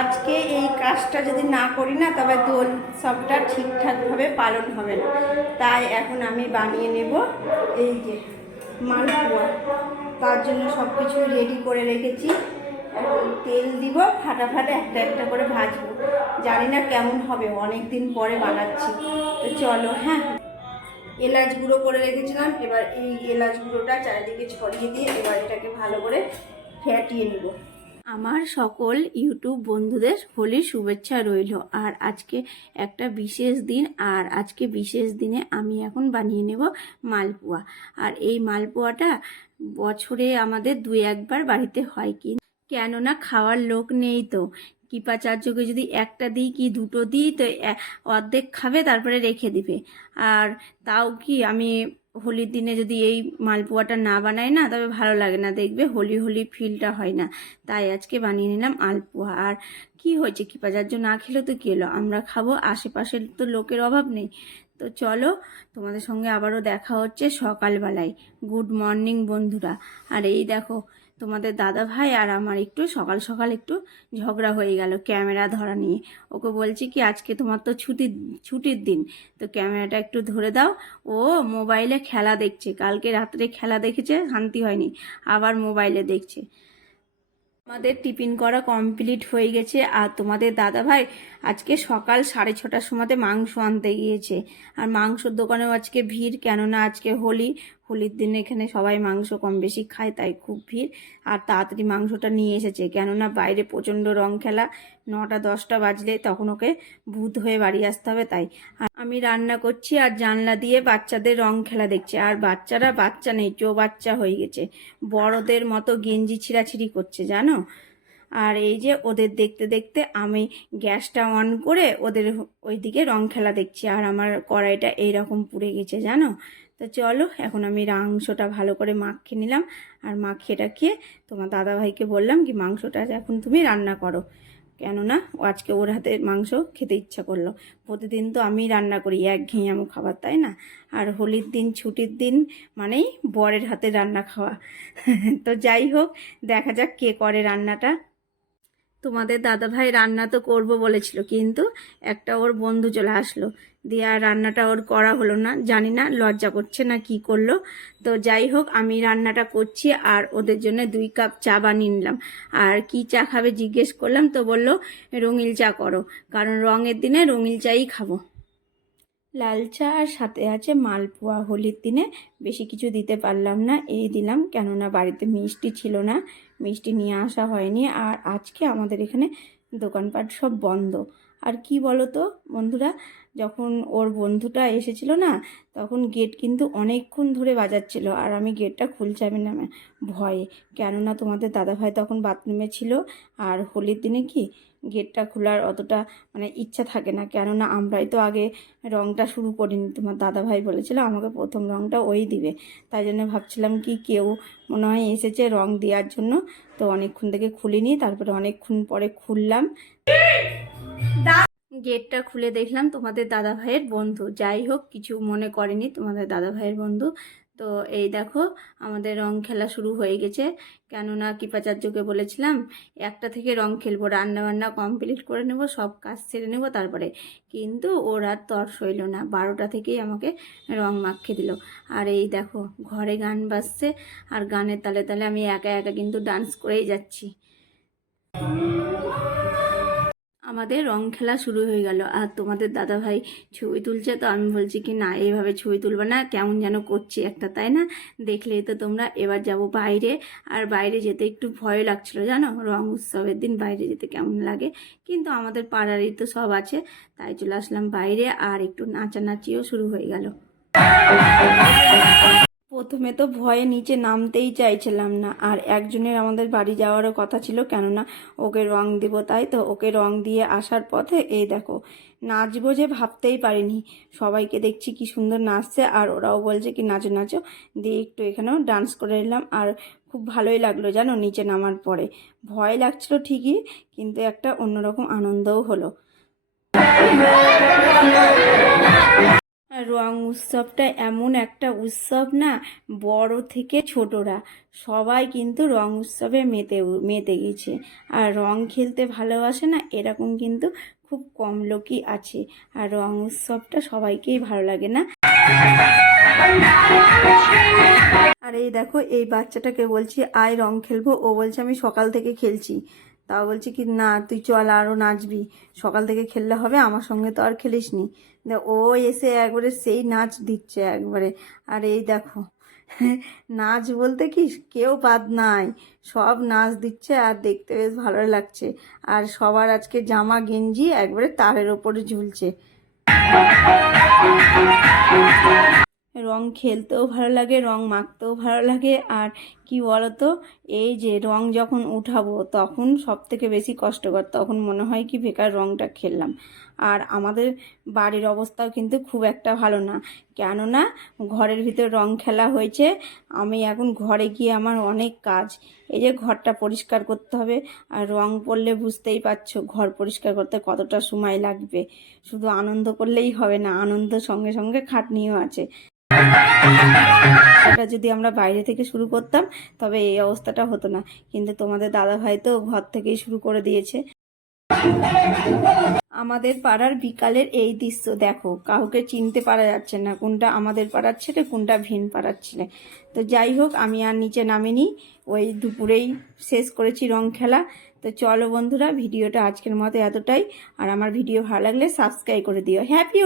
আজকে এই কাজটা যদি না করি না তবে দোল সবটা ঠিকঠাকভাবে পালন হবে না। তাই এখন আমি বানিয়ে নেব এই যে মালপোয়া। তার জন্য সব কিছু রেডি করে রেখেছি। এখন তেল দিব, ফাটাফাটি একটা একটা করে ভাজবো। জানি না কেমন হবে, অনেক দিন পরে বানাচ্ছি। তো চলো। হ্যাঁ, এলাচ গুঁড়ো করে রেখেছিলাম, এবার এই এলাচ গুঁড়োটা চারিদিকে ছড়িয়ে দিয়ে এবার এটাকে ভালো করে ফেটিয়ে নেব। আমার সকল ইউটিউব বন্ধুদের হোলির শুভেচ্ছা রইল। আর আজকে একটা বিশেষ দিন, আর আজকে বিশেষ দিনে আমি এখন বানিয়ে নেব মালপোয়া। আর এই মালপোয়াটা বছরে আমাদের 2-1বার বাড়িতে হয়, কেননা খাওয়ার লোক নেই। তো কৃপাচার্যকে যদি একটা দিই কি দুটো দিই তো অর্ধেক খাবে, তারপরে রেখে দিবে। আর তাও কি আমি হোলির দিনে যদি এই মালপোয়াটা না বানাই না তবে ভালো লাগে না, দেখবে হোলি হোলি ফিলটা হয় না। তাই আজকে বানিয়ে নিলাম মালপোয়া। আর কি হয়েছে, কৃপাচার্য না খেলে তো কি হলো, আমরা খাবো, আশেপাশের তো লোকের অভাব নেই। তো চলো, তোমাদের সঙ্গে আবারও দেখা হচ্ছে সকালবেলায়। গুড মর্নিং বন্ধুরা। আর এই দেখো, তোমাদের দাদা ভাই আর আমার একটু সকাল সকাল একটু ঝগড়া হয়ে গেল ক্যামেরা ধরা নিয়ে। ওকে বলছি কি আজকে তোমার তো ছুটির দিন, তো ক্যামেরাটা একটু ধরে দাও। ও মোবাইলে খেলা দেখছে, কালকে রাত্রে খেলা দেখেছে, শান্তি হয়নি, আবার মোবাইলে দেখছে। আমাদের টিফিন করা কমপ্লিট হয়ে গেছে। আর তোমাদের দাদা ভাই আজকে সকাল 6:30টার সময়তে মাংস আনতে গিয়েছে। আর মাংসর দোকানেও আজকে ভিড়, কেননা আজকে হোলির দিনে এখানে সবাই মাংস কম বেশি খায়, তাই খুব ভিড়। আর তাড়াতাড়ি মাংসটা নিয়ে এসেছে, কেননা বাইরে প্রচণ্ড রং খেলা, 9টা-10টা বাজলে তখন ওকে ভূত হয়ে বাড়ি আসতে হবে। তাই আর আমি রান্না করছি আর জানলা দিয়ে বাচ্চাদের রং খেলা দেখছে। আর বাচ্চারা বাচ্চা নেই, বাচ্চা হয়ে গেছে, বড়দের মতো গেঞ্জি ছিঁড়াছিঁড়ি করছে জানো। আর এই যে ওদের দেখতে দেখতে আমি গ্যাসটা অন করে ওদের ওইদিকে রং খেলা দেখছি। আর আমার কড়াইটা এইরকম পুড়ে গেছে জানো। তো চলো, এখন আমি মাংসটা ভালো করে মাখিয়ে নিলাম। আর মাখিয়ে টাখিয়ে তোমার দাদাভাইকে বললাম কি মাংসটা এখন তুমি রান্না করো, কেননা আজকে ওর হাতে মাংস খেতে ইচ্ছা করলো। প্রতিদিন তো আমি রান্না করি একঘেয়েমি খাবার, তাই না? আর হোলির দিন, ছুটির দিন মানেই বরের হাতে রান্না খাওয়া। তো যাই হোক, দেখা যাক কে করে রান্নাটা। তোমাদের দাদাভাই রান্না তো করব বলেছিল, কিন্তু একটা ওর বন্ধু চলে আসলো, দিয়ে আর রান্নাটা ওর করা হলো না। জানি না লজ্জা করছে না কি করলো। তো যাই হোক, আমি রান্নাটা করছি আর ওদের জন্য 2 কাপ চা বানিয়ে নিলাম। আর কি চা খাবে জিজ্ঞেস করলাম, তো বললো রঙিল চা করো, কারণ রঙের দিনে রঙিল চাই খাবো। লাল চা আর সাথে আছে মালপোয়া। হোলির দিনে বেশি কিছু দিতে পারলাম না, এই দিলাম, কেননা বাড়িতে মিষ্টি ছিল না, মিষ্টি নিয়ে আসা হয়নি। আর আজকে আমাদের এখানে দোকানপাট সব বন্ধ। আর কি বলো তো বন্ধুরা, যখন ওর বন্ধুটা এসেছিল না, তখন গেট কিন্তু অনেকক্ষণ ধরে বাজাচ্ছিল, আর আমি গেটটা খুলছিলাম না ভয়ে, কেননা তোমাদের দাদাভাই তখন বাথরুমে ছিল। আর হোলির দিনে কি গেটটা খোলার অতটা ইচ্ছা থাকে না, কেননা আমরাই তো আগে রংটা শুরু করিনি। তোমার দাদাভাই বলেছিল আমাকে প্রথম রংটা ওই দিবে, তাই জন্য ভাবছিলাম কি কেউ মনে হয় এসেছে রং দেওয়ার জন্য। তো অনেকক্ষণ থেকে খুলিনি, তারপরে অনেকক্ষণ পরে খুললাম, গেটটা খুলে দেখলাম তোমাদের দাদা ভাইয়ের বন্ধু। যাই হোক, কিছু মনে করেনি তোমাদের দাদা ভাইয়ের বন্ধু। তো এই দেখো, আমাদের রং খেলা শুরু হয়ে গেছে, কেননা কৃপাচার্যকে বলেছিলাম 1টা থেকে রং খেলবো, রান্না বান্না কমপ্লিট করে নেব, সব কাজ সেরে নেব তারপরে। কিন্তু ওর আর তর সইল না, 12টা থেকেই আমাকে রং মাখিয়ে দিল। আর এই দেখো, ঘরে গান বাজছে, আর গানের তালে তালে আমি একা একা কিন্তু ডান্স করেই যাচ্ছি। আমাদের রং খেলা শুরু হয়ে গেল। আর তোমাদের দাদা ভাই ছবি তুলছে, তো আমি বলছি কি না, এইভাবে ছবি তুলবে না, কেমন যেন করছি একটা, তাই না? দেখলেই তো তোমরা। এবার যাব বাইরে। আর বাইরে যেতে একটু ভয় লাগছিল জানো, রং উৎসবের দিন বাইরে যেতে কেমন লাগে, কিন্তু আমাদের পাড়ারই তো সব আছে, তাই চলে আসলাম বাইরে। আর একটু নাচানাচিও শুরু হয়ে গেল। প্রথমে তো ভয়ে নিচে নামতেই চাইছিলাম না। আর একজনের আমাদের বাড়ি যাওয়ারও কথা ছিল, কেননা ওকে রং দিব, তাই তো ওকে রং দিয়ে আসার পথে এই দেখো, নাচবো যে ভাবতেই পারিনি। সবাইকে দেখছি কি সুন্দর নাচছে, আর ওরাও বলছে কি নাচো নাচো, দিয়ে একটু এখানেও ডান্স করে এলাম। আর খুব ভালোই লাগলো জানো, নিচে নামার পরে ভয় লাগছিল ঠিকই, কিন্তু একটা অন্যরকম আনন্দও হলো। রং উৎসবটা এমন একটা উৎসব না, বড় থেকে ছোটরা সবাই কিন্তু রং উৎসবে মেতে গেছে। আর রং খেলতে ভালোবাসে না এরকম কিন্তু খুব কম লোকই আছে। আর রং উৎসবটা সবাইকেই ভালো লাগে না। আর এই দেখো, এই বাচ্চাটাকে বলছি আয় রং খেলবো, ও বলছে আমি সকাল থেকে খেলছি। তাও বলছি কি না তুই চল আরও নাচবি, সকাল থেকে খেললে হবে, আমার সঙ্গে তো আর খেলিসনি। ও এসে একবারে সেই নাচ দিচ্ছে একবারে। আর এই দেখো নাচ বলতে কি কেউ বাদ নাই, সব নাচ দিচ্ছে আর দেখতে বেশ ভালো লাগছে। আর সবার আজকে জামা গেঞ্জি একবারে তারের ওপরে ঝুলছে। রং খেলতেও ভালো লাগে, রং মাখতেও ভালো লাগে। আর কি বলতো, এই যে রং যখন উঠাবো তখন সব থেকে বেশি কষ্টকর, তখন মনে হয় কি বেকার রংটা খেললাম। আর আমাদের বাড়ির অবস্থাও কিন্তু খুব একটা ভালো না, কেননা ঘরের ভিতর রং খেলা হয়েছে। আমি এখন ঘরে গিয়ে আমার অনেক কাজ, এই যে ঘরটা পরিষ্কার করতে হবে। আর রং পড়লে বুঝতেই পারছো ঘর পরিষ্কার করতে কতটা সময় লাগবে। শুধু আনন্দ করলেই হবে না, আনন্দের সঙ্গে সঙ্গে খাটনিও আছে। এটা যদি আমরা বাইরে থেকে শুরু করতাম তবে এই অবস্থাটা হতো না, কিন্তু তোমাদের দাদা ভাই তো ঘর থেকেই শুরু করে দিয়েছে। আমাদের পাড়ার বিকালের এই দৃশ্য দেখো, কাউকে চিনতে পারা যাচ্ছে না কোনটা আমাদের পাড়ার ছেলে কোনটা ভিন পাড়ার ছেলে। তো যাই হোক, আমি আর নিচে নামিনি, ওই দুপুরেই শেষ করেছি রং খেলা। তো চলো বন্ধুরা, ভিডিওটা আজকের মতো এতটাই। আর আমার ভিডিও ভালো লাগলে সাবস্ক্রাইব করে দিও। হ্যাপি